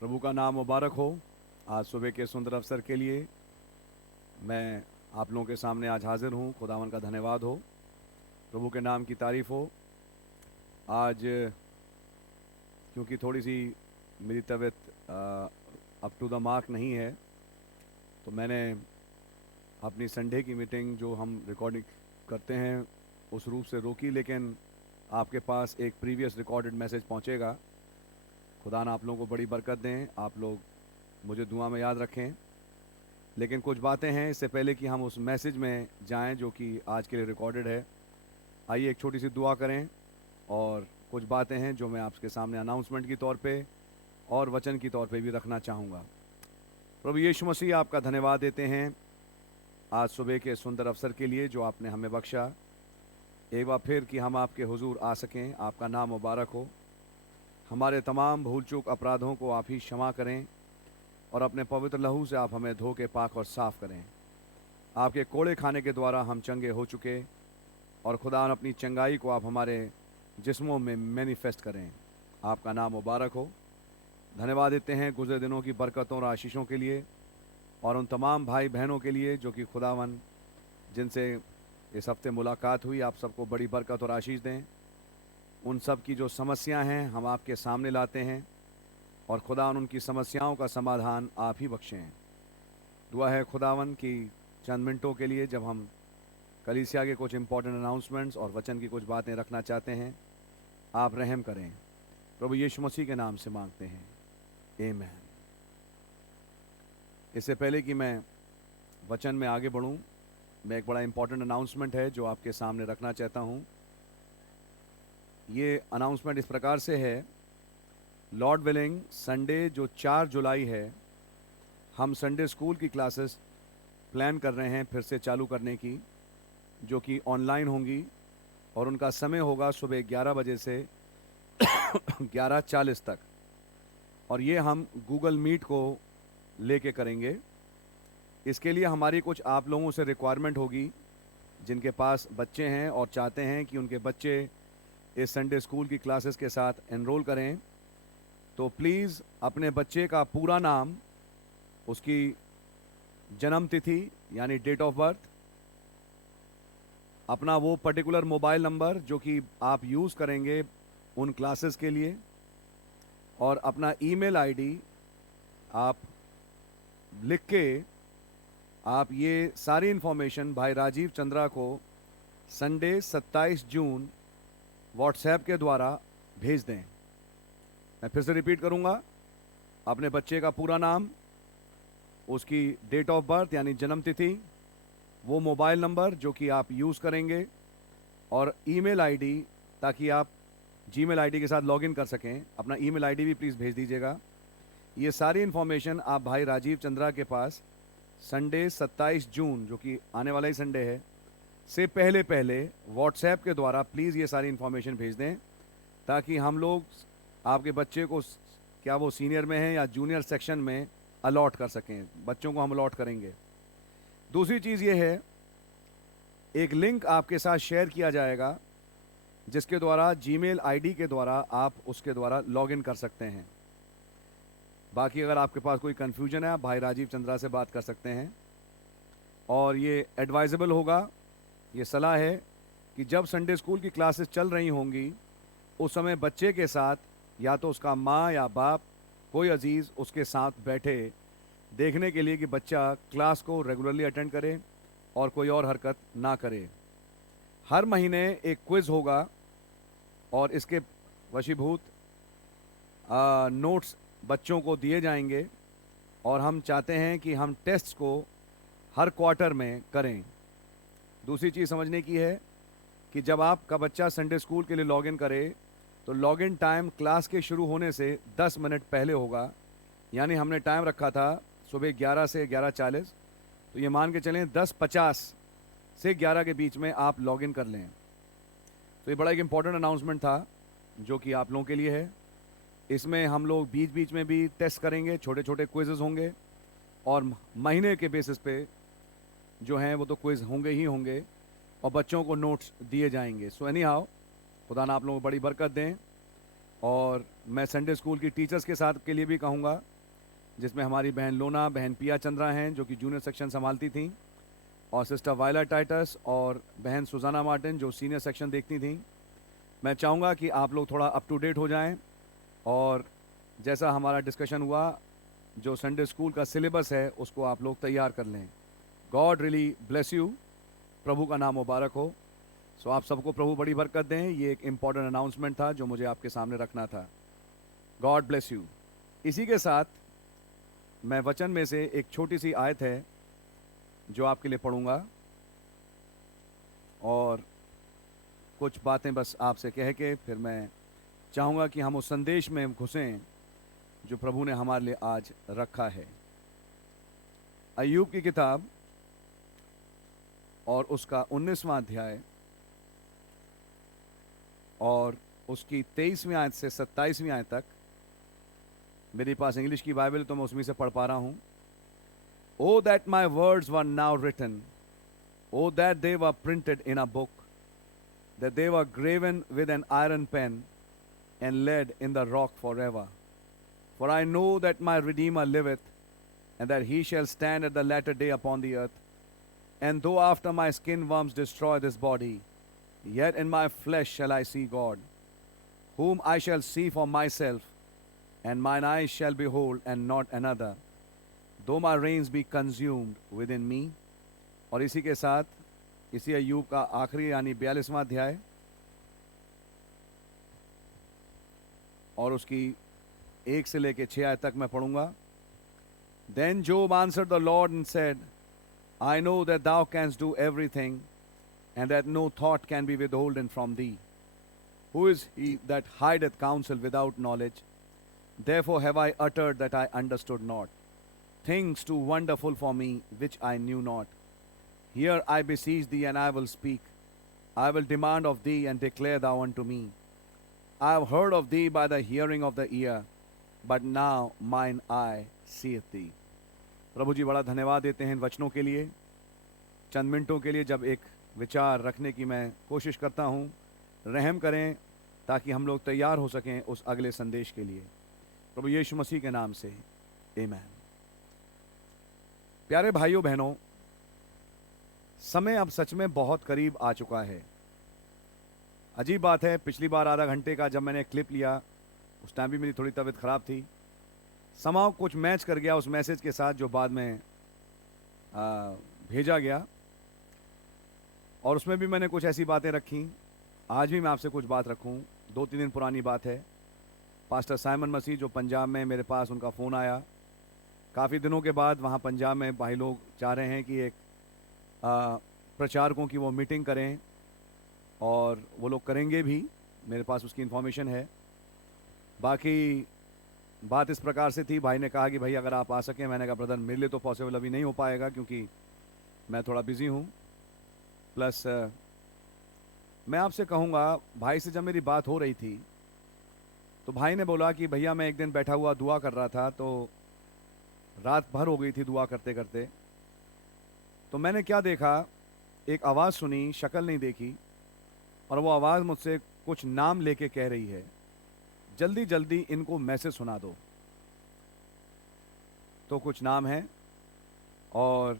प्रभु का नाम मुबारक हो। आज सुबह के सुंदर अवसर के लिए मैं आप लोगों के सामने आज हाजिर हूँ। खुदावन का धन्यवाद हो, प्रभु के नाम की तारीफ हो। आज क्योंकि थोड़ी सी मेरी तबीयत अप टू द मार्क नहीं है, तो मैंने अपनी संडे की मीटिंग जो हम रिकॉर्डिंग करते हैं उस रूप से रोकी, लेकिन आपके पास एक प्रीवियस रिकॉर्डेड मैसेज पहुंचेगा। खुदा ना आप लोगों को बड़ी बरकत दें, आप लोग मुझे दुआ में याद रखें। लेकिन कुछ बातें हैं, इससे पहले कि हम उस मैसेज में जाएं जो कि आज के लिए रिकॉर्डेड है, आइए एक छोटी सी दुआ करें। और कुछ बातें हैं जो मैं आपके सामने अनाउंसमेंट की तौर पे और वचन की तौर पे भी रखना चाहूँगा। प्रभु यीशु मसीह, आपका धन्यवाद देते हैं आज सुबह के सुंदर अवसर के लिए जो आपने हमें बख्शा, एक बार फिर कि हम आपके हुजूर आ सकें। आपका नाम मुबारक हो। हमारे तमाम भूल चूक अपराधों को आप ही क्षमा करें और अपने पवित्र लहू से आप हमें धो के पाक और साफ करें। आपके कोड़े खाने के द्वारा हम चंगे हो चुके, और खुदा अपनी चंगाई को आप हमारे जिस्मों में मैनिफेस्ट करें। आपका नाम मुबारक हो। धन्यवाद देते हैं गुज़रे दिनों की बरकतों और आशीषों के लिए, और उन तमाम भाई बहनों के लिए जो कि खुदावन जिनसे इस हफ्ते मुलाकात हुई। आप सबको बड़ी बरकत और आशीष दें। उन सब की जो समस्याएं हैं हम आपके सामने लाते हैं, और खुदावन उनकी समस्याओं का समाधान आप ही बख्शें। दुआ है खुदावन की चंद मिनटों के लिए जब हम कलीसिया के कुछ इंपॉर्टेंट अनाउंसमेंट्स और वचन की कुछ बातें रखना चाहते हैं, आप रहम करें। प्रभु यीशु मसीह के नाम से मांगते हैं, आमीन। इससे पहले कि मैं वचन में आगे बढ़ूं, मैं एक बड़ा इंपॉर्टेंट अनाउंसमेंट है जो आपके सामने रखना चाहता हूं। ये अनाउंसमेंट इस प्रकार से है, लॉर्ड विलिंग संडे जो 4 जुलाई है, हम संडे स्कूल की क्लासेस प्लान कर रहे हैं फिर से चालू करने की, जो कि ऑनलाइन होंगी, और उनका समय होगा सुबह 11 बजे से 11:40 तक। और ये हम गूगल मीट को लेके करेंगे। इसके लिए हमारी कुछ आप लोगों से रिक्वायरमेंट होगी जिनके पास बच्चे हैं और चाहते हैं कि उनके बच्चे इस संडे स्कूल की क्लासेस के साथ एनरोल करें। तो प्लीज़ अपने बच्चे का पूरा नाम, उसकी जन्म तिथि यानी डेट ऑफ बर्थ, अपना वो पर्टिकुलर मोबाइल नंबर जो कि आप यूज़ करेंगे उन क्लासेस के लिए, और अपना ईमेल आईडी आप लिख के आप ये सारी इन्फॉर्मेशन भाई राजीव चंद्रा को संडे 27 जून व्हाट्सएप के द्वारा भेज दें। मैं फिर से रिपीट करूंगा, अपने बच्चे का पूरा नाम, उसकी डेट ऑफ बर्थ यानी जन्म तिथि, वो मोबाइल नंबर जो कि आप यूज़ करेंगे, और ईमेल आईडी ताकि आप जीमेल आईडी के साथ लॉगिन कर सकें। अपना ईमेल आईडी भी प्लीज़ भेज दीजिएगा। ये सारी इन्फॉर्मेशन आप भाई राजीव चंद्रा के पास संडे 27 जून जो कि आने वाला ही संडे है से पहले पहले व्हाट्सएप के द्वारा प्लीज़ ये सारी इन्फॉर्मेशन भेज दें, ताकि हम लोग आपके बच्चे को, क्या वो सीनियर में है या जूनियर सेक्शन में, अलॉट कर सकें। बच्चों को हम अलॉट करेंगे। दूसरी चीज़ ये है, एक लिंक आपके साथ शेयर किया जाएगा जिसके द्वारा जीमेल आईडी के द्वारा आप उसके द्वारा लॉगिन कर सकते हैं। बाकी अगर आपके पास कोई कन्फ्यूजन है, आप भाई राजीव चंद्रा से बात कर सकते हैं। और ये एडवाइजेबल होगा, ये सलाह है कि जब संडे स्कूल की क्लासेस चल रही होंगी उस समय बच्चे के साथ या तो उसका माँ या बाप, कोई अजीज़ उसके साथ बैठे देखने के लिए कि बच्चा क्लास को रेगुलरली अटेंड करे और कोई और हरकत ना करे। हर महीने एक क्विज़ होगा और इसके वशीभूत नोट्स बच्चों को दिए जाएंगे, और हम चाहते हैं कि हम टेस्ट्स को हर क्वार्टर में करें। दूसरी चीज़ समझने की है कि जब आपका बच्चा संडे स्कूल के लिए लॉगिन करे तो लॉगिन टाइम क्लास के शुरू होने से 10 मिनट पहले होगा। यानी हमने टाइम रखा था सुबह 11 से 11:40, तो ये मान के चलें 10:50 से 11 के बीच में आप लॉगिन कर लें। तो ये बड़ा एक इम्पॉर्टेंट अनाउंसमेंट था जो कि आप लोगों के लिए है। इसमें हम लोग बीच बीच में भी टेस्ट करेंगे, छोटे छोटे क्विज़ेस होंगे, और महीने के बेसिस पे जो हैं वो तो क्विज़ होंगे ही होंगे, और बच्चों को नोट्स दिए जाएंगे। सो एनी हाउ, खुदा ना आप लोगों को बड़ी बरकत दें। और मैं संडे स्कूल की टीचर्स के साथ के लिए भी कहूँगा, जिसमें हमारी बहन लोना, बहन पिया चंद्रा हैं जो कि जूनियर सेक्शन संभालती थी, और सिस्टर वायला टाइटस और बहन सुजाना मार्टिन जो सीनियर सेक्शन देखती थी। मैं चाहूँगा कि आप लोग थोड़ा अप टू डेट हो जाएं, और जैसा हमारा डिस्कशन हुआ, जो संडे स्कूल का सिलेबस है उसको आप लोग तैयार कर लें। God really bless you. प्रभु का नाम मुबारक हो। सो आप सबको प्रभु बड़ी बरकत दें। ये एक इम्पॉर्टेंट अनाउंसमेंट था जो मुझे आपके सामने रखना था। God bless you. इसी के साथ मैं वचन में से एक छोटी सी आयत है जो आपके लिए पढ़ूंगा, और कुछ बातें बस आपसे कह के फिर मैं चाहूँगा कि हम उस संदेश में घुसें जो प्रभु ने हमारे लिए आज रखा है। अय्यूब की किताब और उसका 19वां अध्याय और उसकी 23वीं आयत से 27वीं आयत तक। मेरे पास इंग्लिश की बाइबल तो मैं उसमें से पढ़ पा रहा हूँ। Oh that my words were now written, oh that they were printed in a book, that they were graven with an iron pen and laid in the rock forever. For I know that my Redeemer liveth, and that he shall stand at the latter day upon the earth. And though after my skin worms destroy this body, yet in my flesh shall I see God, whom I shall see for myself, and mine eyes shall behold, and not another. Though my reins be consumed within me. और इसी के साथ इसी अय्यूब का आखिरी यानी 42वां अध्याय और उसकी 1 से लेके 6 आयत तक मैं पढ़ूंगा। Then Job answered the Lord and said, I know that thou canst do everything, and that no thought can be withholden from thee. Who is he that hideth counsel without knowledge? Therefore have I uttered that I understood not, things too wonderful for me which I knew not. Here I beseech thee, and I will speak. I will demand of thee, and declare thou unto me. I have heard of thee by the hearing of the ear, but now mine eye seeth thee. प्रभु जी बड़ा धन्यवाद देते हैं इन वचनों के लिए। चंद मिनटों के लिए जब एक विचार रखने की मैं कोशिश करता हूँ, रहम करें ताकि हम लोग तैयार हो सकें उस अगले संदेश के लिए। प्रभु यीशु मसीह के नाम से आमीन। प्यारे भाइयों बहनों, समय अब सच में बहुत करीब आ चुका है। अजीब बात है, पिछली बार आधा घंटे का जब मैंने क्लिप लिया उस टाइम भी मेरी थोड़ी तबीयत ख़राब थी। समाव कुछ मैच कर गया उस मैसेज के साथ जो बाद में भेजा गया, और उसमें भी मैंने कुछ ऐसी बातें रखी। आज भी मैं आपसे कुछ बात रखूं। 2-3 दिन पुरानी बात है। पास्टर साइमन मसीह जो पंजाब में, मेरे पास उनका फ़ोन आया काफ़ी दिनों के बाद। वहाँ पंजाब में भाई लोग चाह रहे हैं कि एक प्रचारकों की वो मीटिंग करें, और वो लोग करेंगे भी। मेरे पास उसकी इन्फॉर्मेशन है। बाकी बात इस प्रकार से थी, भाई ने कहा कि भाई अगर आप आ सकें। मैंने कहा ब्रदर मेरे लिए तो पॉसिबल अभी नहीं हो पाएगा क्योंकि मैं थोड़ा बिज़ी हूँ। प्लस मैं आपसे कहूँगा, भाई से जब मेरी बात हो रही थी तो भाई ने बोला कि भैया मैं एक दिन बैठा हुआ दुआ कर रहा था, तो रात भर हो गई थी दुआ करते करते। तो मैंने क्या देखा, एक आवाज़ सुनी, शक्ल नहीं देखी, और वो आवाज़ मुझसे कुछ नाम लेके कह रही है, जल्दी जल्दी इनको मैसेज सुना दो। तो कुछ नाम है, और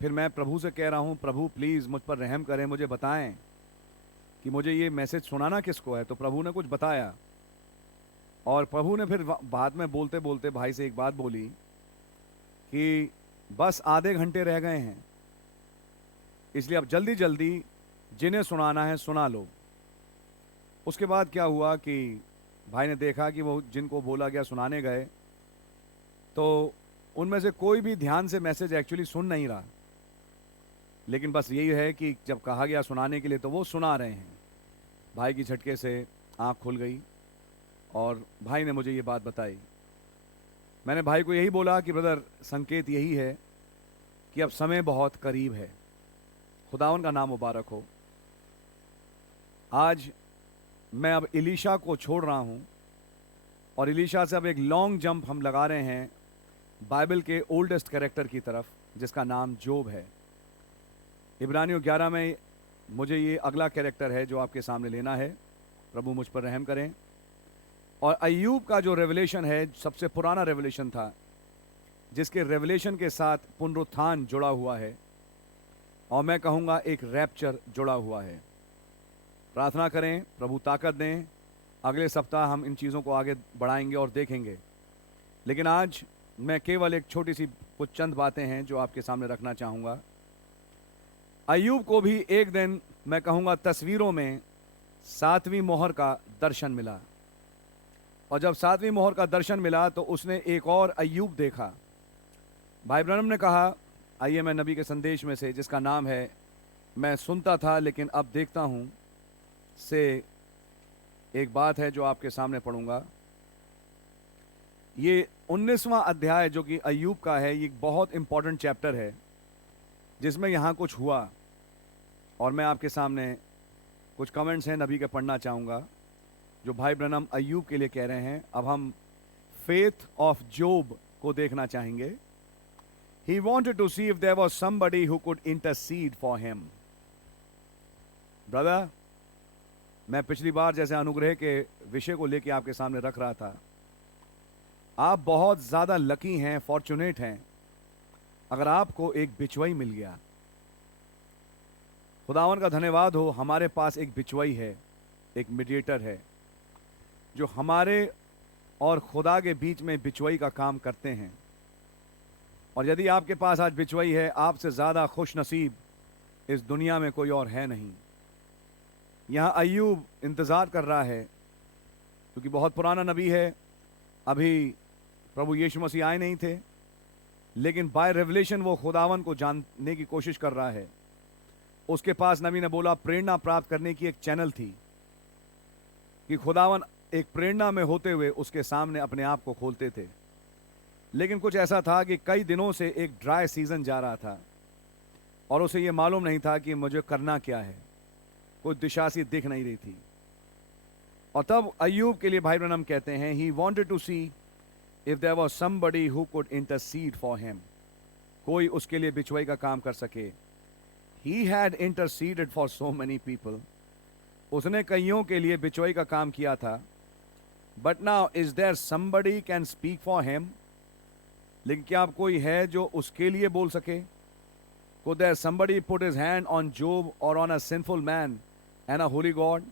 फिर मैं प्रभु से कह रहा हूँ, प्रभु प्लीज़ मुझ पर रहम करें, मुझे बताएं कि मुझे ये मैसेज सुनाना किसको है। तो प्रभु ने कुछ बताया, और प्रभु ने फिर बाद में बोलते बोलते भाई से एक बात बोली कि बस आधे घंटे रह गए हैं, इसलिए अब जल्दी जल्दी जिन्हें सुनाना है सुना लो। उसके बाद क्या हुआ कि भाई ने देखा कि वो जिनको बोला गया सुनाने गए, तो उनमें से कोई भी ध्यान से मैसेज एक्चुअली सुन नहीं रहा, लेकिन बस यही है कि जब कहा गया सुनाने के लिए तो वो सुना रहे हैं। भाई की झटके से आँख खुल गई और भाई ने मुझे ये बात बताई। मैंने भाई को यही बोला कि ब्रदर संकेत यही है कि अब समय बहुत करीब है। खुदावन का नाम मुबारक हो। आज मैं अब इलीशा को छोड़ रहा हूँ, और इलीशा से अब एक लॉन्ग जंप हम लगा रहे हैं बाइबल के ओल्डेस्ट कैरेक्टर की तरफ, जिसका नाम जोब है। इब्रानियों 11 में मुझे ये अगला कैरेक्टर है जो आपके सामने लेना है। प्रभु मुझ पर रहम करें। और अय्यूब का जो रेवलेशन है, सबसे पुराना रेवलेशन था, जिसके रेवलेशन के साथ पुनरुत्थान जुड़ा हुआ है, और मैं कहूँगा एक रैप्चर जुड़ा हुआ है। प्रार्थना करें, प्रभु ताकत दें। अगले सप्ताह हम इन चीज़ों को आगे बढ़ाएंगे और देखेंगे, लेकिन आज मैं केवल एक छोटी सी कुछ चंद बातें हैं जो आपके सामने रखना चाहूँगा। अय्यूब को भी एक दिन, मैं कहूँगा तस्वीरों में, 7वीं मोहर का दर्शन मिला, और जब 7वीं मोहर का दर्शन मिला तो उसने एक और अय्यूब देखा। भाई ब्रनम ने कहा, आइए मैं नबी के संदेश में से, जिसका नाम है मैं सुनता था लेकिन अब देखता हूँ, से एक बात है जो आपके सामने पढ़ूंगा। ये 19वां अध्याय जो कि अय्यूब का है, ये एक बहुत इंपॉर्टेंट चैप्टर है जिसमें यहाँ कुछ हुआ, और मैं आपके सामने कुछ कमेंट्स हैं नबी के पढ़ना चाहूँगा जो भाई ब्रनम अय्यूब के लिए कह रहे हैं। अब हम फेथ ऑफ जोब को देखना चाहेंगे। He wanted to see if there was somebody who could intercede for him. Brother, मैं पिछली बार जैसे अनुग्रह के विषय को लेकर आपके सामने रख रहा था, आप बहुत ज़्यादा लकी हैं, फॉर्चुनेट हैं अगर आपको एक बिचवई मिल गया। खुदावन का धन्यवाद हो, हमारे पास एक बिचवई है, एक मीडिएटर है जो हमारे और खुदा के बीच में बिचवई का काम करते हैं। और यदि आपके पास आज बिचवई है, आपसे ज़्यादा खुश नसीब इस दुनिया में कोई और है नहीं। यहाँ अय्यूब इंतज़ार कर रहा है, क्योंकि बहुत पुराना नबी है, अभी प्रभु यीशु मसीह आए नहीं थे, लेकिन बाय रेवलेशन वो खुदावन को जानने की कोशिश कर रहा है। उसके पास, नबी ने बोला, प्रेरणा प्राप्त करने की एक चैनल थी कि खुदावन एक प्रेरणा में होते हुए उसके सामने अपने आप को खोलते थे। लेकिन कुछ ऐसा था कि कई दिनों से एक ड्राई सीजन जा रहा था और उसे ये मालूम नहीं था कि मुझे करना क्या है, कोई दिशा सी दिख नहीं रही थी। और तब अय्यूब के लिए भाई ब्रनम कहते हैं, he wanted to see if there was somebody who could intercede for him, कोई उसके लिए बिचवाई का काम कर सके। He had interceded for so many people, उसने कईयों के लिए बिचवाई का काम किया था। But now is there somebody can speak for him, लेकिन क्या अब कोई है जो उसके लिए बोल सके? Could there somebody put his hand on Job or on a sinful man and a holy God?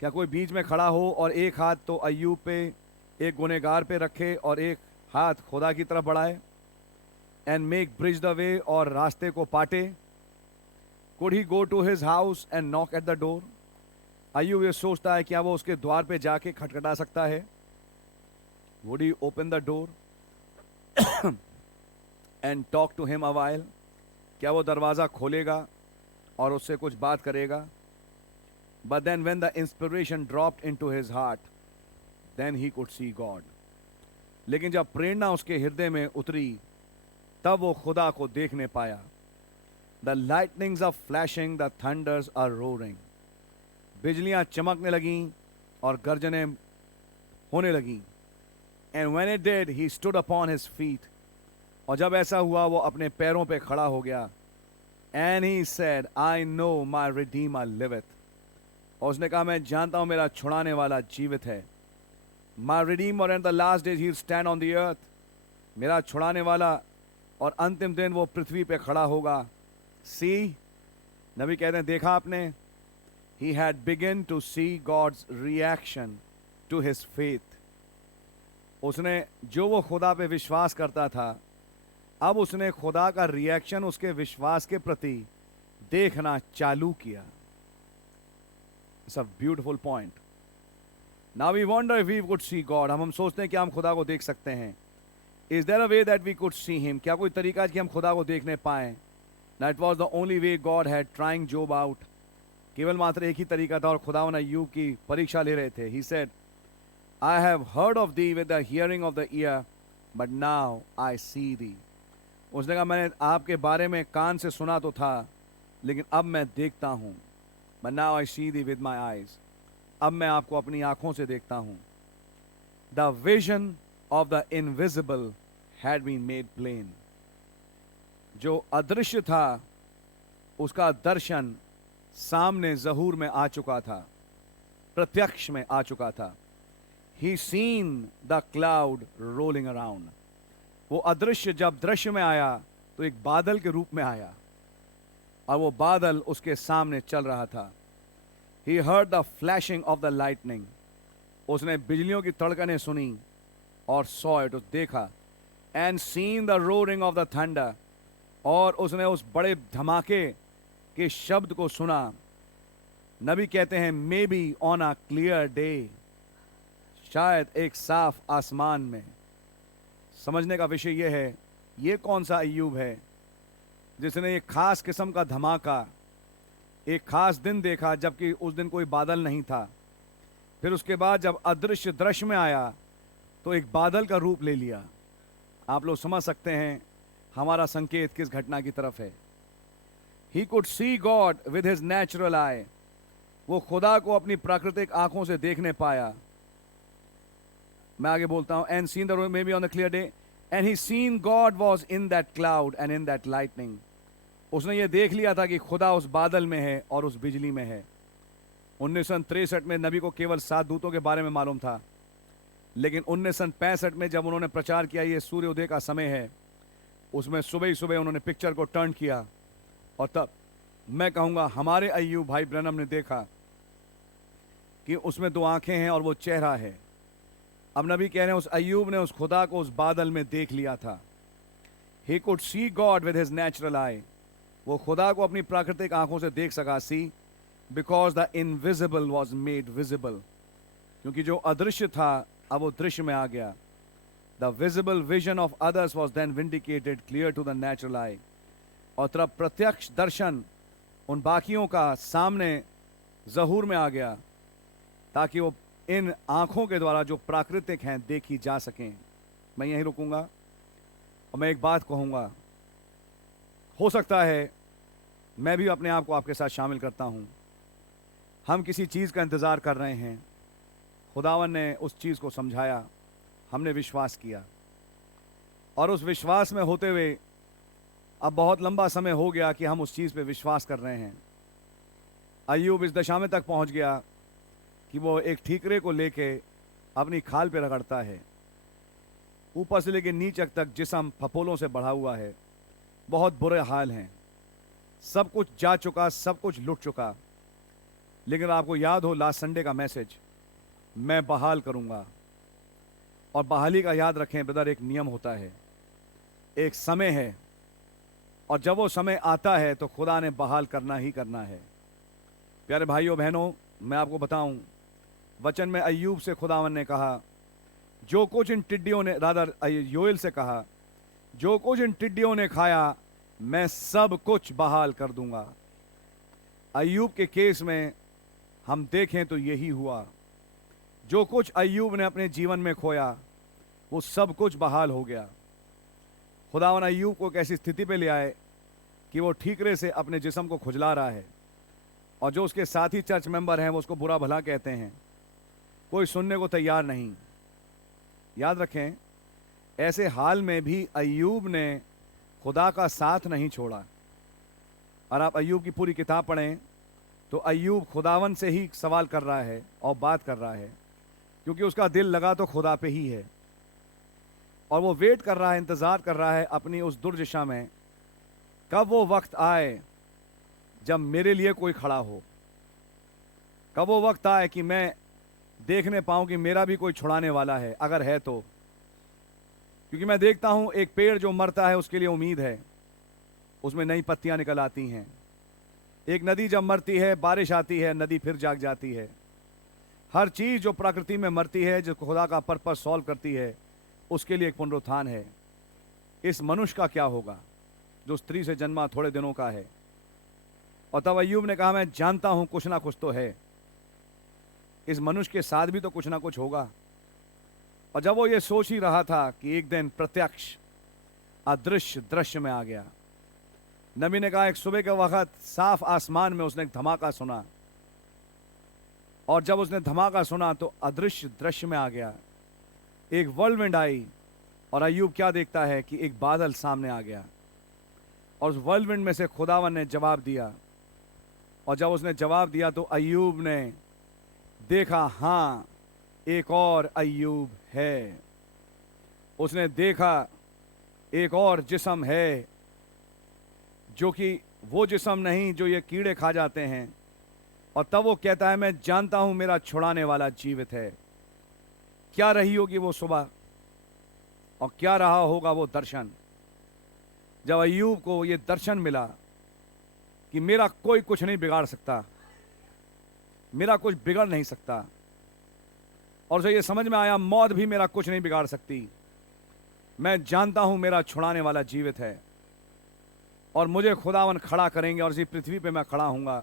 क्या कोई बीच में खड़ा हो और एक हाथ तो अय्यूब पे, एक गुनहगार पे रखे और एक हाथ खुदा की तरफ बढ़ाए? And make bridge the way, और रास्ते को पाटे? Could he go to his house and knock at the door? अय्यूब ये सोचता है, क्या वो उसके द्वार पे जाके खटखटा सकता है? Would he open the door and talk to him a while? क्या वो दरवाज़ा खोलेगा और उससे कुछ बात करेगा? But then when the inspiration dropped into his heart, then he could see God. लेकिन जब प्रेरणा उसके हृदय में उतरी, तब वो खुदा को देखने पाया। The lightnings are flashing, the thunders are roaring. बिजलियां चमकने लगीं और गर्जनें होने लगीं। And when it did, he stood upon his feet. और जब ऐसा हुआ, वो अपने पैरों पे खड़ा हो गया। And he said, I know my Redeemer liveth. और उसने कहा, मैं जानता हूँ मेरा छुड़ाने वाला जीवित है। My Redeemer, and the last days he'll stand on the earth. मेरा छुड़ाने वाला, और अंतिम दिन वो पृथ्वी पे खड़ा होगा। See, नबी कहते हैं, देखा आपने? He had begun to see God's reaction to his faith. उसने, जो वो खुदा पे विश्वास करता था, अब उसने खुदा का रिएक्शन उसके विश्वास के प्रति देखना चालू किया। It's a beautiful point. Now we wonder if we could see God. हम सोचते हैं कि हम खुदा को देख सकते हैं। Is there a way that we could see him? क्या कोई तरीका है कि हम खुदा को देखने पाएं? Now it was the only way God had trying Job out. केवल मात्र एक ही तरीका था और खुदावन अय्यूब की परीक्षा ले रहे थे। He said, I have heard of thee with the hearing of the ear, but now I see thee. उसने कहा, मैंने आपके बारे में कान से सुना तो था, लेकिन अब मैं देखता हूँ। But now I see thee with my eyes. अब मैं आपको अपनी आंखों से देखता हूँ। The vision of the invisible had been made plain. जो अदृश्य था, उसका दर्शन सामने ज़हूर में आ चुका था। प्रत्यक्ष में आ चुका था। He seen the cloud rolling around. वो अदृश्य जब दृश्य में आया तो एक बादल के रूप में आया और वो बादल उसके सामने चल रहा था। He heard the flashing of the lightning. उसने बिजलियों की तड़कने सुनी और सॉ इट, देखा। And seen the roaring of the thunder. और उसने उस बड़े धमाके के शब्द को सुना। नबी कहते हैं may be on a clear day, शायद एक साफ आसमान में। समझने का विषय यह है, ये कौन सा अय्यूब है जिसने एक खास किस्म का धमाका, एक खास दिन देखा जबकि उस दिन कोई बादल नहीं था। फिर उसके बाद जब अदृश्य दृश्य में आया तो एक बादल का रूप ले लिया। आप लोग समझ सकते हैं हमारा संकेत किस घटना की तरफ है। He could see God with his natural eye. वो खुदा को अपनी प्राकृतिक आंखों से देखने पाया। मैं आगे बोलता हूं, and seen the maybe on the clear day and he seen God was in that cloud and in that lightning. उसने ये देख लिया था कि खुदा उस बादल में है और उस बिजली में है। 1963 में नबी को केवल 7 दूतों के बारे में मालूम था, लेकिन 1965 में जब उन्होंने प्रचार किया ये सूर्योदय का समय है, उसमें सुबह ही सुबह उन्होंने पिक्चर को टर्न किया और तब मैं कहूँगा हमारे अय्यूब भाई ब्रैनम ने देखा कि उसमें 2 आंखें हैं और वो चेहरा है। अब नबी कह रहे हैं उस अय्यूब ने उस खुदा को उस बादल में देख लिया था। He could see God with his natural eye. वो खुदा को अपनी प्राकृतिक आंखों से देख सका। See because the invisible was made visible. क्योंकि जो अदृश्य था अब वो दृश्य में आ गया। The visible vision of others was then vindicated clear to the natural eye. और तब प्रत्यक्ष दर्शन उन बाकियों का सामने ज़हूर में आ गया ताकि वो इन आंखों के द्वारा जो प्राकृतिक हैं देखी जा सकें। मैं यहीं रुकूंगा और मैं एक बात कहूंगा, हो सकता है मैं भी अपने आप को आपके साथ शामिल करता हूं। हम किसी चीज़ का इंतज़ार कर रहे हैं, खुदावन ने उस चीज़ को समझाया, हमने विश्वास किया और उस विश्वास में होते हुए अब बहुत लंबा समय हो गया कि हम उस चीज़ पे विश्वास कर रहे हैं। अय्यूब इस दशा में तक पहुंच गया कि वो एक ठीकरे को लेके अपनी खाल पे रगड़ता है। ऊपर से लेके नीचे तक जिस्म फपोलों से बढ़ा हुआ है, बहुत बुरे हाल हैं, सब कुछ जा चुका, सब कुछ लुट चुका। लेकिन आपको याद हो लास्ट संडे का मैसेज, मैं बहाल करूंगा। और बहाली का याद रखें ब्रदर, एक नियम होता है, एक समय है, और जब वो समय आता है तो खुदा ने बहाल करना ही करना है। प्यारे भाइयों बहनों, मैं आपको बताऊं, वचन में अय्यूब से खुदावन ने कहा जो कुछ इन टिड्डियों ने, रादर योएल से कहा जो कुछ इन टिड्डियों ने खाया मैं सब कुछ बहाल कर दूंगा। अय्यूब के केस में हम देखें तो यही हुआ। जो कुछ अय्यूब ने अपने जीवन में खोया वो सब कुछ बहाल हो गया। खुदावन अय्यूब को एक ऐसी स्थिति पे ले आए कि वो ठीकरे से अपने जिस्म को खुजला रहा है और जो उसके साथी चर्च मेंबर हैं वो उसको बुरा भला कहते हैं, कोई सुनने को तैयार नहीं। याद रखें, ऐसे हाल में भी अय्यूब ने खुदा का साथ नहीं छोड़ा। और आप अय्यूब की पूरी किताब पढ़ें तो अय्यूब खुदावन से ही सवाल कर रहा है और बात कर रहा है, क्योंकि उसका दिल लगा तो खुदा पे ही है और वो वेट कर रहा है, इंतज़ार कर रहा है अपनी उस दुर्दशा में, कब वो वक्त आए जब मेरे लिए कोई खड़ा हो, कब वो वक्त आए कि मैं देखने पाऊं कि मेरा भी कोई छुड़ाने वाला है, अगर है तो। क्योंकि मैं देखता हूं एक पेड़ जो मरता है उसके लिए उम्मीद है, उसमें नई पत्तियां निकल आती हैं। एक नदी जब मरती है, बारिश आती है, नदी फिर जाग जाती है। हर चीज़ जो प्रकृति में मरती है, जो खुदा का पर्पस सॉल्व करती है, उसके लिए एक पुनरुत्थान है। इस मनुष्य का क्या होगा जो स्त्री से जन्मा थोड़े दिनों का है? और तब अय्यूब ने कहा मैं जानता हूं कुछ ना कुछ तो है, इस मनुष्य के साथ भी तो कुछ ना कुछ होगा। और जब वो ये सोच ही रहा था कि एक दिन प्रत्यक्ष अदृश्य दृश्य में आ गया। नबी ने कहा एक सुबह के वक्त साफ आसमान में उसने एक धमाका सुना, और जब उसने धमाका सुना तो अदृश्य दृश्य में आ गया, एक वर्ल्डविंड आई। और अय्यूब क्या देखता है कि एक बादल सामने आ गया और उस वर्ल्डविंड में से खुदावन ने जवाब दिया। और जब उसने जवाब दिया तो अय्यूब ने देखा, हाँ एक और अय्यूब है। उसने देखा एक और जिस्म है, जो कि वो जिस्म नहीं जो ये कीड़े खा जाते हैं। और तब वो कहता है, मैं जानता हूं मेरा छुड़ाने वाला जीवित है। क्या रही होगी वो सुबह, और क्या रहा होगा वो दर्शन, जब अय्यूब को ये दर्शन मिला कि मेरा कोई कुछ नहीं बिगाड़ सकता, मेरा कुछ बिगड़ नहीं सकता। और उसे ये समझ में आया, मौत भी मेरा कुछ नहीं बिगाड़ सकती। मैं जानता हूं मेरा छुड़ाने वाला जीवित है, और मुझे खुदावन खड़ा करेंगे, और इसी पृथ्वी पे मैं खड़ा हूंगा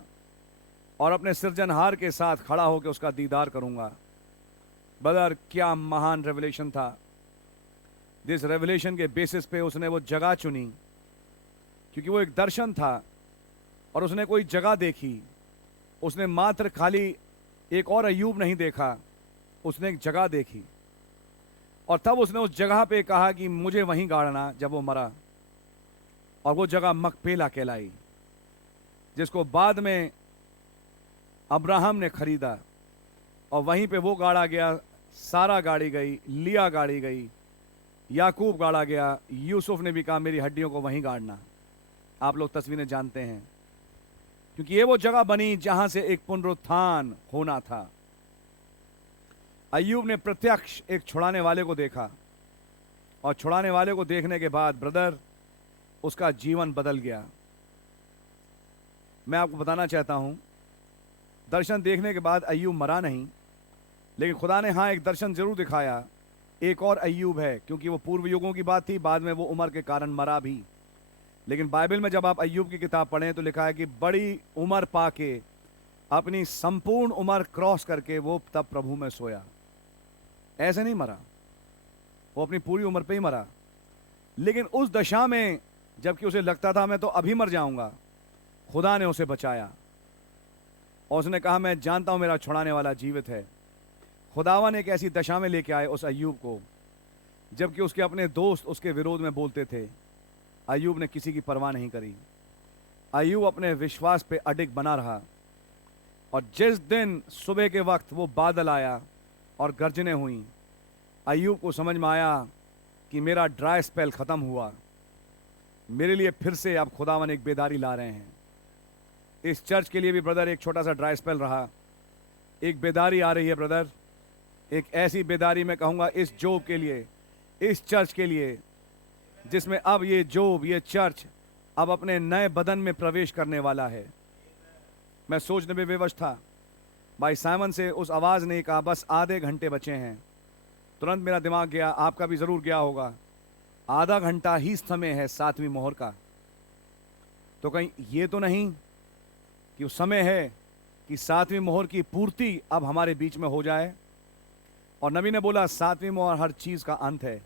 और अपने सृजनहार के साथ खड़ा होकर उसका दीदार करूंगा। ब्रदर, क्या महान रेवलेशन था। जिस रेवलेशन के बेसिस पे उसने वो जगह चुनी, क्योंकि वो एक दर्शन था और उसने कोई जगह देखी। उसने मात्र खाली एक और अय्यूब नहीं देखा, उसने एक जगह देखी। और तब उसने उस जगह पे कहा कि मुझे वहीं गाड़ना, जब वो मरा। और वो जगह मकपेला कहलाई, जिसको बाद में अब्राहम ने खरीदा, और वहीं पे वो गाड़ा गया। सारा गाड़ी गई, लिया गाड़ी गई, याकूब गाड़ा गया। यूसुफ ने भी कहा मेरी हड्डियों को वहीं गाड़ना। आप लोग तस्वीरें जानते हैं, क्योंकि ये वो जगह बनी जहां से एक पुनरुत्थान होना था। अय्यूब ने प्रत्यक्ष एक छुड़ाने वाले को देखा, और छुड़ाने वाले को देखने के बाद ब्रदर, उसका जीवन बदल गया। मैं आपको बताना चाहता हूं, दर्शन देखने के बाद अय्यूब मरा नहीं, लेकिन खुदा ने हाँ एक दर्शन जरूर दिखाया। एक और अय्यूब है, क्योंकि वो पूर्व युगों की बात थी, बाद में वो उम्र के कारण मरा भी। लेकिन बाइबल में जब आप अय्यूब की किताब पढ़ें तो लिखा है कि बड़ी उम्र पाके, अपनी संपूर्ण उम्र क्रॉस करके वो तब प्रभु में सोया। ऐसे नहीं मरा, वो अपनी पूरी उम्र पे ही मरा। लेकिन उस दशा में जबकि उसे लगता था मैं तो अभी मर जाऊंगा, खुदा ने उसे बचाया, और उसने कहा मैं जानता हूं मेरा छुड़ाने वाला जीवित है। खुदावन एक ऐसी दशा में लेके आए उस अय्यूब को, जबकि उसके अपने दोस्त उसके विरोध में बोलते थे। अय्यूब ने किसी की परवाह नहीं करी। अय्यूब अपने विश्वास पे अडिग बना रहा। और जिस दिन सुबह के वक्त वो बादल आया और गर्जनें हुई, अय्यूब को समझ में आया कि मेरा ड्राई स्पेल खत्म हुआ। मेरे लिए फिर से अब खुदावन एक बेदारी ला रहे हैं। इस चर्च के लिए भी ब्रदर एक छोटा सा ड्राई स्पेल रहा। एक बेदारी आ रही है ब्रदर, एक ऐसी बेदारी मैं कहूँगा इस जोब के लिए, इस चर्च के लिए, जिसमें अब ये जोब, ये चर्च अब अपने नए बदन में प्रवेश करने वाला है। मैं सोचने में विवश था, भाई साइमन से उस आवाज़ ने कहा बस आधे घंटे बचे हैं। तुरंत मेरा दिमाग गया, आपका भी ज़रूर गया होगा, आधा घंटा ही समय है 7वीं मोहर का। तो कहीं ये तो नहीं कि उस समय है कि 7वीं मोहर की पूर्ति अब हमारे बीच में हो जाए। और नबी ने बोला 7वीं मोहर हर चीज़ का अंत है।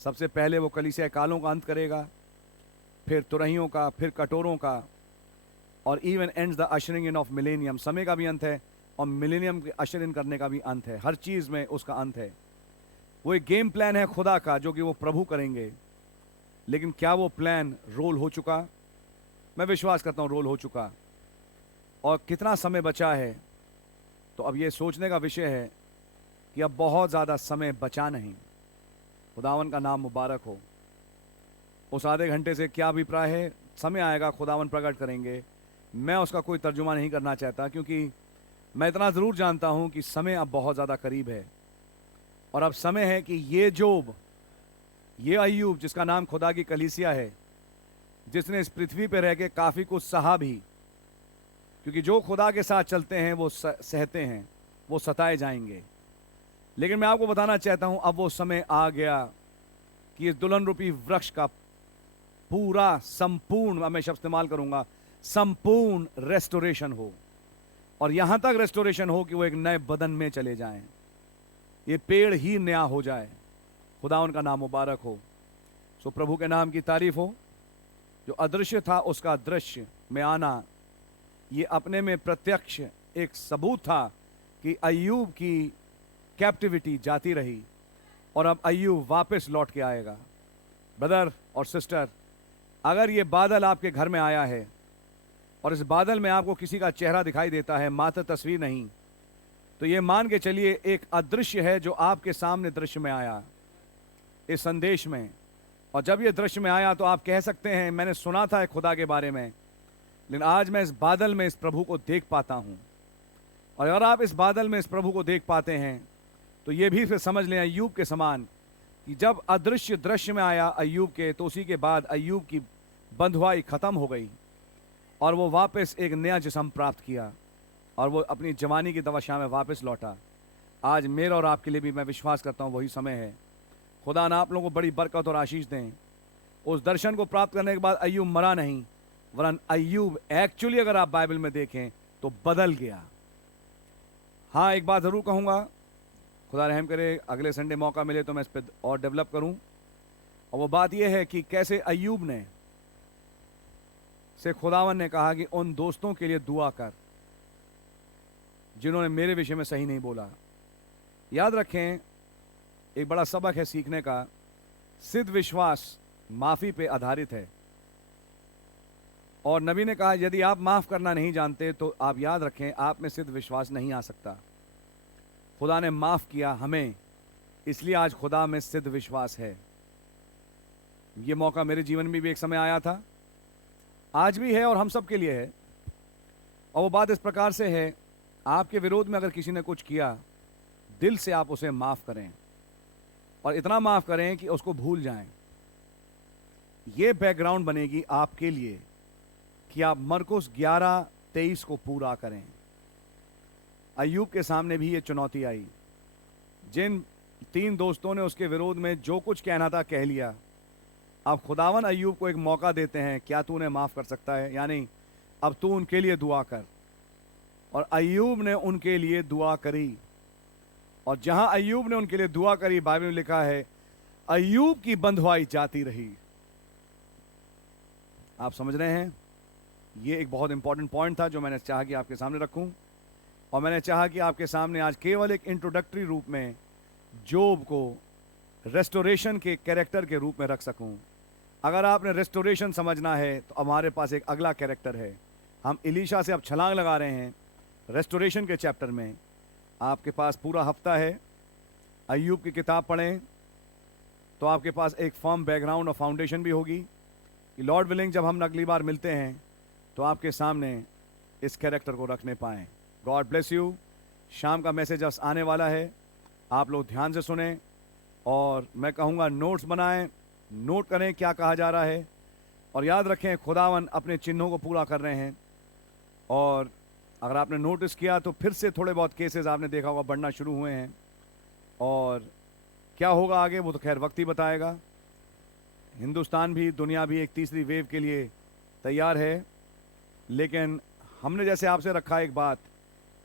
सबसे पहले वो कलीसिया कालों का अंत करेगा, फिर तुरहियों का, फिर कटोरों का, और even ends the ushering in of millennium. समय का भी अंत है और मिलेनियम के अशर इन करने का भी अंत है। हर चीज़ में उसका अंत है। वो एक गेम प्लान है खुदा का, जो कि वो प्रभु करेंगे। लेकिन क्या वो प्लान रोल हो चुका? मैं विश्वास करता हूँ रोल हो चुका। और कितना समय बचा है, तो अब ये सोचने का विषय है कि अब बहुत ज़्यादा समय बचा नहीं। खुदावन का नाम मुबारक हो। उस आधे घंटे से क्या अभिप्राय है, समय आएगा खुदावन प्रकट करेंगे। मैं उसका कोई तर्जुमा नहीं करना चाहता, क्योंकि मैं इतना ज़रूर जानता हूँ कि समय अब बहुत ज़्यादा करीब है। और अब समय है कि ये जोब, ये अय्यूब जिसका नाम खुदा की कलीसिया है, जिसने इस पृथ्वी पर रह के काफ़ी कुछ सहा भी, क्योंकि जो खुदा के साथ चलते हैं वो सहते हैं, वो सताए जाएंगे। लेकिन मैं आपको बताना चाहता हूं अब वो समय आ गया कि इस दुल्हन रूपी वृक्ष का पूरा संपूर्ण, अब मैं शब्द इस्तेमाल करूंगा, संपूर्ण रेस्टोरेशन हो। और यहां तक रेस्टोरेशन हो कि वो एक नए बदन में चले जाएं, ये पेड़ ही नया हो जाए। खुदा उनका नाम मुबारक हो। सो प्रभु के नाम की तारीफ हो। जो अदृश्य था उसका दृश्य में आना, ये अपने में प्रत्यक्ष एक सबूत था कि अय्यूब की कैप्टिविटी जाती रही और अब अय्यूब वापस लौट के आएगा। ब्रदर और सिस्टर, अगर ये बादल आपके घर में आया है और इस बादल में आपको किसी का चेहरा दिखाई देता है, मात्र तस्वीर नहीं, तो ये मान के चलिए एक अदृश्य है जो आपके सामने दृश्य में आया इस संदेश में। और जब ये दृश्य में आया तो आप कह सकते हैं मैंने सुना था खुदा के बारे में, लेकिन आज मैं इस बादल में इस प्रभु को देख पाता हूं। और अगर आप इस बादल में इस प्रभु को देख पाते हैं तो ये भी फिर समझ लें अय्यूब के समान कि जब अदृश्य दृश्य में आया अय्यूब के, तो उसी के बाद अय्यूब की बंधुआई खत्म हो गई और वो वापस एक नया जिस्म प्राप्त किया और वो अपनी जवानी की दवाशाह में वापस लौटा। आज मेरा और आपके लिए भी मैं विश्वास करता हूँ वही समय है। खुदा ना आप लोगों को बड़ी बरकत और आशीष दें। उस दर्शन को प्राप्त करने के बाद अय्यूब मरा नहीं, वरन अय्यूब एक्चुअली अगर आप बाइबल में देखें तो बदल गया। हाँ, एक बात ज़रूर कहूँगा, खुदा रहम करे अगले संडे मौका मिले तो मैं इस पर और डेवलप करूँ। और वो बात यह है कि कैसे अय्यूब ने से खुदावन ने कहा कि उन दोस्तों के लिए दुआ कर जिन्होंने मेरे विषय में सही नहीं बोला। याद रखें, एक बड़ा सबक है सीखने का, सिद्ध विश्वास माफ़ी पे आधारित है। और नबी ने कहा यदि आप माफ़ करना नहीं जानते तो आप याद रखें आप में सिद्ध विश्वास नहीं आ सकता। खुदा ने माफ़ किया हमें, इसलिए आज खुदा में सिद्ध विश्वास है। ये मौका मेरे जीवन में भी एक समय आया था, आज भी है और हम सब के लिए है। और वो बात इस प्रकार से है, आपके विरोध में अगर किसी ने कुछ किया, दिल से आप उसे माफ़ करें और इतना माफ़ करें कि उसको भूल जाएं। ये बैकग्राउंड बनेगी आपके लिए कि आप मरकुस 11:23 को पूरा करें। अय्यूब के सामने भी ये चुनौती आई। जिन 3 दोस्तों ने उसके विरोध में जो कुछ कहना था कह लिया, अब खुदावन अय्यूब को एक मौका देते हैं, क्या तू उन्हें माफ़ कर सकता है? यानी अब तू उनके लिए दुआ कर। और अय्यूब ने उनके लिए दुआ करी। और जहां अय्यूब ने उनके लिए दुआ करी, बाइबल में लिखा है अय्यूब की बंधुआई जाती रही। आप समझ रहे हैं, ये एक बहुत इंपॉर्टेंट पॉइंट था जो मैंने चाहा कि आपके सामने रखूं। और मैंने चाहा कि आपके सामने आज केवल एक इंट्रोडक्टरी रूप में जोब को रेस्टोरेशन के कैरेक्टर के रूप में रख सकूं। अगर आपने रेस्टोरेशन समझना है तो हमारे पास एक अगला कैरेक्टर है। हम एलीशा से अब छलांग लगा रहे हैं रेस्टोरेशन के चैप्टर में। आपके पास पूरा हफ्ता है, अय्यूब की किताब पढ़ें तो आपके पास एक फर्म बैकग्राउंड और फाउंडेशन भी होगी कि लॉर्ड विलिंग जब हम अगली बार मिलते हैं तो आपके सामने इस कैरेक्टर को रखने पाएँ। God bless you. शाम का मैसेज आने वाला है, आप लोग ध्यान से सुने और मैं कहूँगा नोट्स बनाएं, नोट करें क्या कहा जा रहा है। और याद रखें खुदावन अपने चिन्हों को पूरा कर रहे हैं। और अगर आपने नोटिस किया तो फिर से थोड़े बहुत केसेस आपने देखा होगा बढ़ना शुरू हुए हैं। और क्या होगा आगे वो तो खैर वक्त ही बताएगा। हिंदुस्तान भी, दुनिया भी एक तीसरी वेव के लिए तैयार है। लेकिन हमने जैसे आपसे रखा एक बात,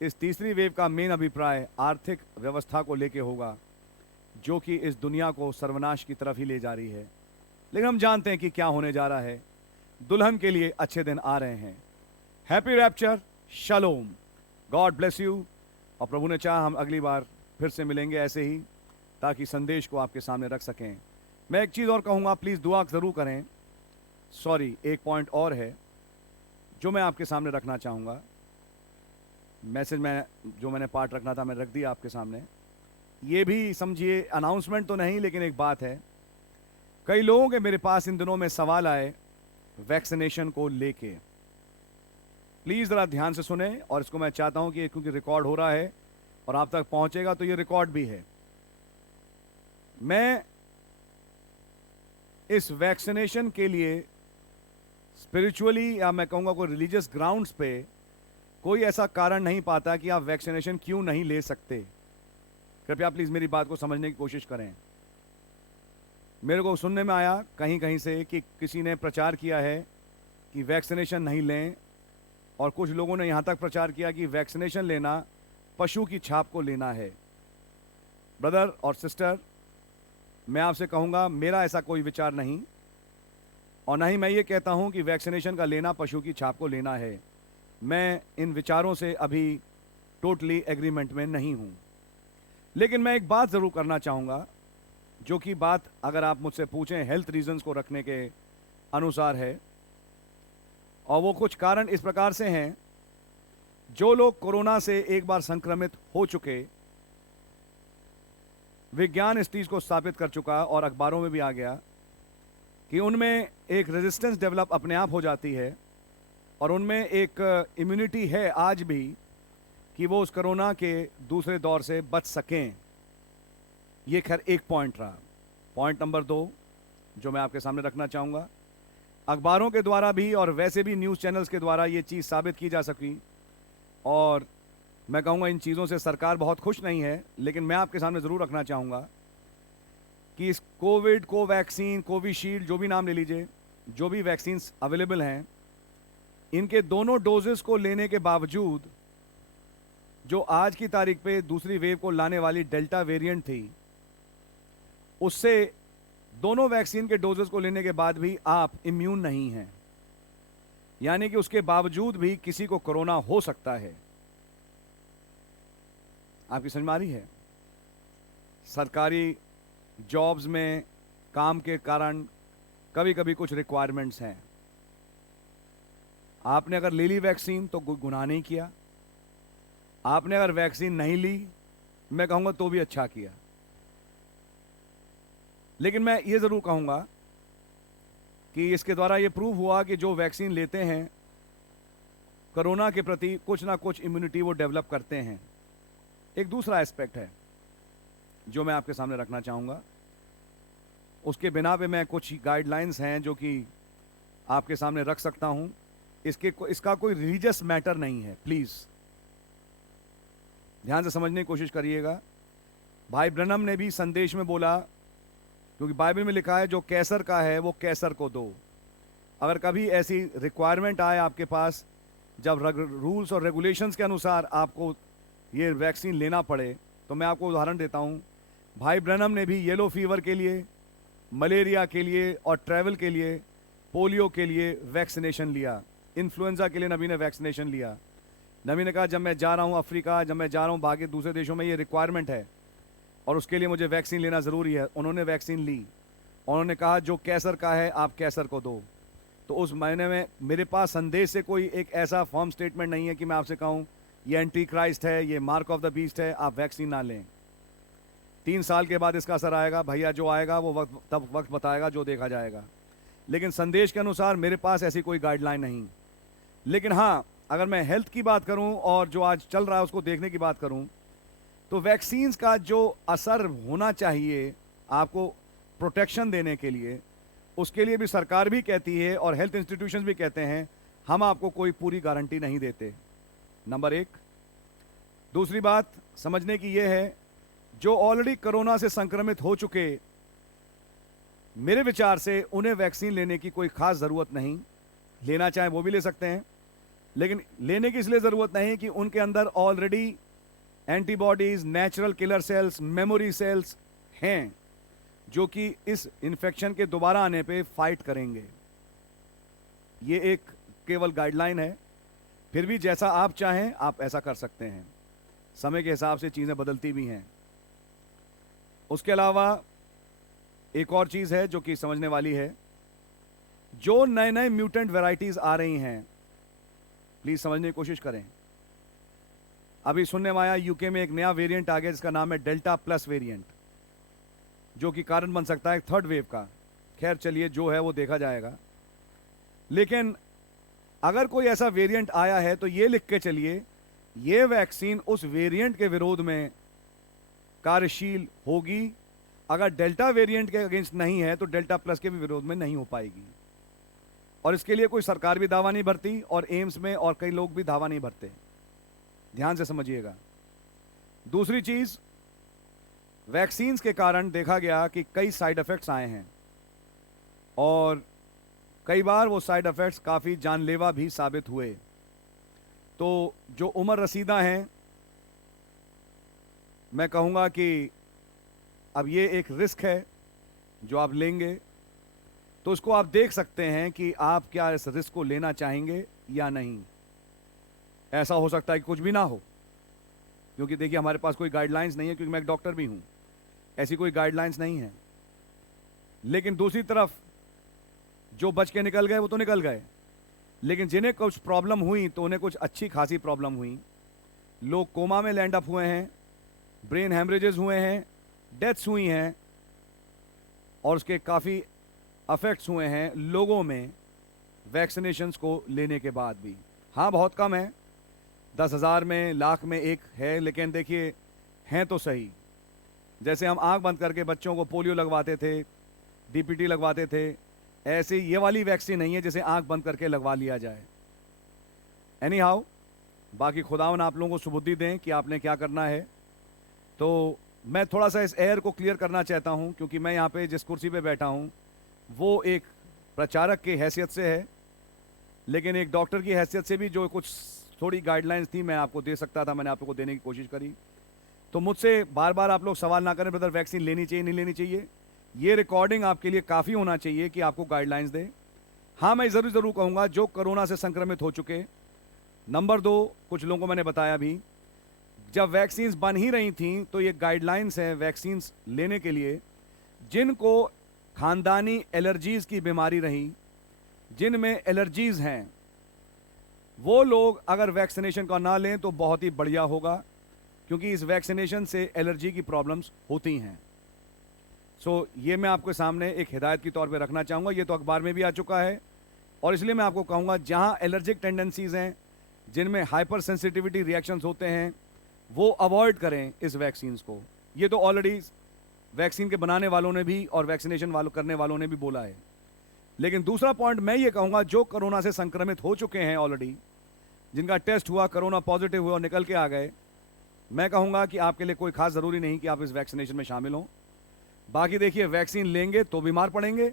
इस तीसरी वेव का मेन अभिप्राय आर्थिक व्यवस्था को लेके होगा जो कि इस दुनिया को सर्वनाश की तरफ ही ले जा रही है। लेकिन हम जानते हैं कि क्या होने जा रहा है। दुल्हन के लिए अच्छे दिन आ रहे हैं। Happy rapture, shalom, God bless you. और प्रभु ने चाहा हम अगली बार फिर से मिलेंगे ऐसे ही, ताकि संदेश को आपके सामने रख सकें। मैं एक चीज़ और कहूँगा, प्लीज़ दुआ ज़रूर करें। सॉरी, एक पॉइंट और है जो मैं आपके सामने रखना चाहूँगा। मैसेज में जो मैंने पार्ट रखना था मैं रख दिया आपके सामने। ये भी समझिए अनाउंसमेंट तो नहीं, लेकिन एक बात है। कई लोगों के मेरे पास इन दिनों में सवाल आए वैक्सीनेशन को लेके। प्लीज़ ज़रा ध्यान से सुने और इसको मैं चाहता हूँ कि क्योंकि रिकॉर्ड हो रहा है और आप तक पहुँचेगा तो ये रिकॉर्ड भी है। मैं इस वैक्सीनेशन के लिए स्पिरिचुअली या मैं कहूँगा कोई रिलीजियस ग्राउंड्स पे कोई ऐसा कारण नहीं पाता कि आप वैक्सीनेशन क्यों नहीं ले सकते। कृपया प्लीज़ मेरी बात को समझने की कोशिश करें। मेरे को सुनने में आया कहीं कहीं से कि किसी ने प्रचार किया है कि वैक्सीनेशन नहीं लें, और कुछ लोगों ने यहाँ तक प्रचार किया कि वैक्सीनेशन लेना पशु की छाप को लेना है। ब्रदर और सिस्टर, मैं आपसे कहूँगा मेरा ऐसा कोई विचार नहीं, और ना ही मैं ये कहता हूँ कि वैक्सीनेशन का लेना पशु की छाप को लेना है। मैं इन विचारों से अभी टोटली एग्रीमेंट में नहीं हूँ। लेकिन मैं एक बात ज़रूर करना चाहूँगा, जो कि बात अगर आप मुझसे पूछें हेल्थ रीजंस को रखने के अनुसार है, और वो कुछ कारण इस प्रकार से हैं। जो लोग कोरोना से एक बार संक्रमित हो चुके, विज्ञान इस चीज को स्थापित कर चुका और अखबारों में भी आ गया कि उनमें एक रेजिस्टेंस डेवलप अपने आप हो जाती है और उनमें एक इम्यूनिटी है आज भी कि वो उस कोरोना के दूसरे दौर से बच सकें। ये खैर एक पॉइंट रहा। पॉइंट नंबर 2 जो मैं आपके सामने रखना चाहूँगा, अखबारों के द्वारा भी और वैसे भी न्यूज़ चैनल्स के द्वारा ये चीज़ साबित की जा सकी और मैं कहूँगा इन चीज़ों से सरकार बहुत खुश नहीं है, लेकिन मैं आपके सामने ज़रूर रखना चाहूँगा कि इस कोविड, कोवैक्सीन, कोविशील्ड, जो भी नाम ले लीजिए, जो भी वैक्सीन्स अवेलेबल हैं, इनके दोनों डोजेस को लेने के बावजूद जो आज की तारीख पे दूसरी वेव को लाने वाली डेल्टा वेरिएंट थी, उससे दोनों वैक्सीन के डोजेस को लेने के बाद भी आप इम्यून नहीं हैं। यानी कि उसके बावजूद भी किसी को कोरोना हो सकता है। आपकी समझ में आ रही है? सरकारी जॉब्स में काम के कारण कभी कभी कुछ रिक्वायरमेंट्स हैं। आपने अगर ले ली वैक्सीन तो कोई गुनाह नहीं किया, आपने अगर वैक्सीन नहीं ली, मैं कहूँगा तो भी अच्छा किया। लेकिन मैं ये ज़रूर कहूँगा कि इसके द्वारा ये प्रूव हुआ कि जो वैक्सीन लेते हैं कोरोना के प्रति कुछ ना कुछ इम्यूनिटी वो डेवलप करते हैं। एक दूसरा एस्पेक्ट है जो मैं आपके सामने रखना चाहूँगा, उसके बिना पे मैं कुछ गाइडलाइंस हैं जो कि आपके सामने रख सकता हूँ। इसका कोई रिलीजियस मैटर नहीं है, प्लीज़ ध्यान से समझने की कोशिश करिएगा। भाई ब्रनम ने भी संदेश में बोला, क्योंकि बाइबल में लिखा है जो कैसर का है वो कैसर को दो। अगर कभी ऐसी रिक्वायरमेंट आए आपके पास जब रूल्स और रेगुलेशंस के अनुसार आपको ये वैक्सीन लेना पड़े, तो मैं आपको उदाहरण देता हूँ। भाई ब्रनम ने भी येलो फीवर के लिए, मलेरिया के लिए और ट्रैवल के लिए, पोलियो के लिए वैक्सीनेशन लिया। इन्फ्लुएंजा के लिए नबी ने वैक्सीनेशन लिया। नबी ने कहा जब मैं जा रहा हूँ अफ्रीका, जब मैं जा रहा हूँ बाकी दूसरे देशों में, ये रिक्वायरमेंट है और उसके लिए मुझे वैक्सीन लेना ज़रूरी है। उन्होंने वैक्सीन ली। उन्होंने कहा जो कैसर का है आप कैसर को दो। तो उस महीने में मेरे पास संदेश से कोई एक ऐसा फॉर्म स्टेटमेंट नहीं है कि मैं आपसे कहूँ ये एंटी क्राइस्ट है, ये मार्क ऑफ द बीस्ट है, आप वैक्सीन ना लें। 3 साल के बाद इसका असर आएगा, भैया जो आएगा वो तब वक्त बताएगा, जो देखा जाएगा। लेकिन संदेश के अनुसार मेरे पास ऐसी कोई गाइडलाइन नहीं। लेकिन हाँ, अगर मैं हेल्थ की बात करूं और जो आज चल रहा है उसको देखने की बात करूं, तो वैक्सीन्स का जो असर होना चाहिए आपको प्रोटेक्शन देने के लिए, उसके लिए भी सरकार भी कहती है और हेल्थ इंस्टीट्यूशंस भी कहते हैं हम आपको कोई पूरी गारंटी नहीं देते, नंबर 1। दूसरी बात समझने की यह है, जो ऑलरेडी कोरोना से संक्रमित हो चुके, मेरे विचार से उन्हें वैक्सीन लेने की कोई खास ज़रूरत नहीं। लेना चाहें वो भी ले सकते हैं, लेकिन लेने की इसलिए ज़रूरत नहीं कि उनके अंदर already antibodies, natural killer cells, memory cells हैं जो कि इस इन्फेक्शन के दोबारा आने पे फाइट करेंगे। ये एक केवल गाइडलाइन है, फिर भी जैसा आप चाहें आप ऐसा कर सकते हैं। समय के हिसाब से चीज़ें बदलती भी हैं। उसके अलावा एक और चीज़ है जो कि समझने वाली है, जो नए नए म्यूटेंट वैरायटीज़ आ रही हैं, प्लीज़ समझने की कोशिश करें। अभी सुनने में आया यूके में एक नया वेरिएंट आ गया जिसका नाम है डेल्टा प्लस वेरिएंट, जो कि कारण बन सकता है थर्ड वेव का। खैर चलिए, जो है वो देखा जाएगा। लेकिन अगर कोई ऐसा वेरिएंट आया है तो ये लिख के चलिए, ये वैक्सीन उस वेरिएंट के विरोध में कार्यशील होगी। अगर डेल्टा वेरिएंट के अगेंस्ट नहीं है तो डेल्टा प्लस के भी विरोध में नहीं हो पाएगी। और इसके लिए कोई सरकार भी दावा नहीं भरती और एम्स में और कई लोग भी दावा नहीं भरते। ध्यान से समझिएगा। दूसरी चीज, वैक्सीन्स के कारण देखा गया कि कई साइड इफेक्ट्स आए हैं और कई बार वो साइड इफेक्ट्स काफ़ी जानलेवा भी साबित हुए। तो जो उम्र रसीदा हैं, मैं कहूँगा कि अब ये एक रिस्क है जो आप लेंगे, तो उसको आप देख सकते हैं कि आप क्या इस रिस्क को लेना चाहेंगे या नहीं। ऐसा हो सकता है कि कुछ भी ना हो, क्योंकि देखिए हमारे पास कोई गाइडलाइंस नहीं है, क्योंकि मैं एक डॉक्टर भी हूँ, ऐसी कोई गाइडलाइंस नहीं है। लेकिन दूसरी तरफ जो बच के निकल गए वो तो निकल गए, लेकिन जिन्हें कुछ प्रॉब्लम हुई तो उन्हें कुछ अच्छी खासी प्रॉब्लम हुई। लोग कोमा में लैंड अप हुए हैं, ब्रेन हेमरेजेस हुए हैं, डेथ्स हुई हैं, और उसके काफ़ी अफेक्ट्स हुए हैं लोगों में वैक्सीनेशंस को लेने के बाद भी। हाँ, बहुत कम है, 10,000 में, लाख में एक है, लेकिन देखिए हैं तो सही। जैसे हम आंख बंद करके बच्चों को पोलियो लगवाते थे, डीपीटी लगवाते थे, ऐसे ये वाली वैक्सीन नहीं है जिसे आंख बंद करके लगवा लिया जाए। एनी हाउ, बाकी खुदावन आप लोगों को सुबुद्धि दें कि आपने क्या करना है। तो मैं थोड़ा सा इस एयर को क्लियर करना चाहता हूं, क्योंकि मैं यहाँ पे जिस कुर्सी पे बैठा हूं वो एक प्रचारक की हैसियत से है, लेकिन एक डॉक्टर की हैसियत से भी जो कुछ थोड़ी गाइडलाइंस थी मैं आपको दे सकता था, मैंने आप लोग को देने की कोशिश करी। तो मुझसे बार बार आप लोग सवाल ना करें ब्रदर वैक्सीन लेनी चाहिए नहीं लेनी चाहिए। ये रिकॉर्डिंग आपके लिए काफ़ी होना चाहिए कि आपको गाइडलाइंस दे। हाँ, मैं ज़रूर कहूँगा जो कोरोना से संक्रमित हो चुके। नंबर 2, कुछ लोगों को मैंने बताया भी, जब वैक्सीन्स बन ही रही थी तो ये गाइडलाइंस है वैक्सीन्स लेने के लिए जिनको खानदानी एलर्जीज़ की बीमारी रही, जिनमें एलर्जीज़ हैं, वो लोग अगर वैक्सीनेशन का ना लें तो बहुत ही बढ़िया होगा, क्योंकि इस वैक्सीनेशन से एलर्जी की प्रॉब्लम्स होती हैं। सो ये मैं आपके सामने एक हिदायत के तौर पे रखना चाहूँगा। ये तो अखबार में भी आ चुका है, और इसलिए मैं आपको कहूँगा जहाँ एलर्जिक टेंडेंसीज़ हैं, जिनमें हाइपर सेंसिटिविटी रिएक्शंस होते हैं, वो अवॉइड करें इस वैक्सीन्स को। ये तो ऑलरेडी वैक्सीन के बनाने वालों ने भी और वैक्सीनेशन करने वालों ने भी बोला है। लेकिन दूसरा पॉइंट मैं ये कहूँगा, जो कोरोना से संक्रमित हो चुके हैं ऑलरेडी, जिनका टेस्ट हुआ, कोरोना पॉजिटिव हुआ और निकल के आ गए, मैं कहूँगा कि आपके लिए कोई खास ज़रूरी नहीं कि आप इस वैक्सीनेशन में शामिल हों। बाकी देखिए, वैक्सीन लेंगे तो बीमार पड़ेंगे,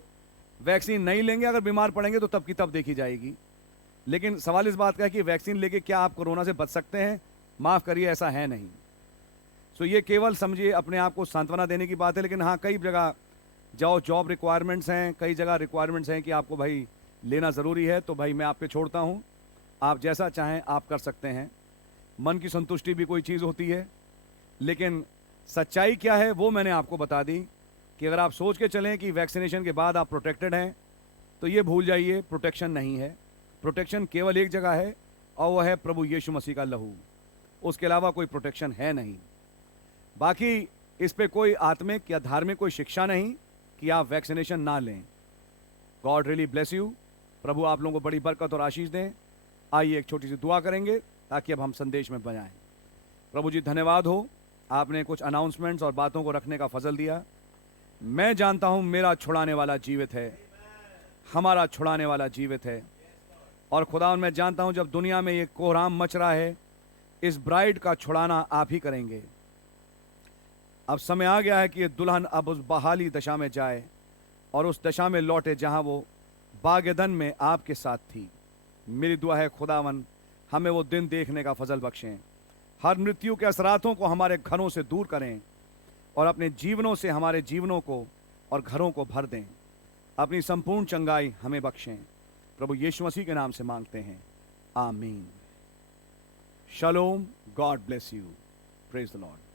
वैक्सीन नहीं लेंगे अगर बीमार पड़ेंगे तो तब की तब देखी जाएगी। लेकिन सवाल इस बात का है कि वैक्सीन लेके क्या आप कोरोना से बच सकते हैं? माफ़ करिए, ऐसा है नहीं। सो ये केवल समझिए अपने आप को सांत्वना देने की बात है। लेकिन हाँ, कई जगह जाओ, जॉब रिक्वायरमेंट्स हैं, कई जगह रिक्वायरमेंट्स हैं कि आपको भाई लेना ज़रूरी है, तो भाई मैं आप पे छोड़ता हूँ, आप जैसा चाहें आप कर सकते हैं। मन की संतुष्टि भी कोई चीज़ होती है, लेकिन सच्चाई क्या है वो मैंने आपको बता दी कि अगर आप सोच के चलें कि वैक्सीनेशन के बाद आप प्रोटेक्टेड हैं, तो ये भूल जाइए, प्रोटेक्शन नहीं है। प्रोटेक्शन केवल एक जगह है, और वह है प्रभु यीशु मसीह का लहू। उसके अलावा कोई प्रोटेक्शन है नहीं। बाकी इस पे कोई आत्मिक या धार्मिक कोई शिक्षा नहीं कि आप वैक्सीनेशन ना लें। God really bless you. प्रभु आप लोगों को बड़ी बरकत और आशीष दें। आइए एक छोटी सी दुआ करेंगे ताकि अब हम संदेश में बजाएं। प्रभु जी, धन्यवाद हो, आपने कुछ अनाउंसमेंट्स और बातों को रखने का फजल दिया। मैं जानता हूं मेरा छुड़ाने वाला जीवित है, हमारा छुड़ाने वाला जीवित है। और खुदा, मैं जानता हूं जब दुनिया में ये कोहराम मच रहा है, इस ब्राइड का छुड़ाना आप ही करेंगे। अब समय आ गया है कि ये दुल्हन अब उस बहाली दशा में जाए और उस दशा में लौटे जहां वो बागेदन में आपके साथ थी। मेरी दुआ है खुदावन, हमें वो दिन देखने का फजल बख्शें। हर मृत्यु के असरातों को हमारे घरों से दूर करें और अपने जीवनों से हमारे जीवनों को और घरों को भर दें। अपनी संपूर्ण चंगाई हमें बख्शें। प्रभु यीशु मसीह के नाम से मांगते हैं, आमीन। शलोम। God bless you. Praise the Lord.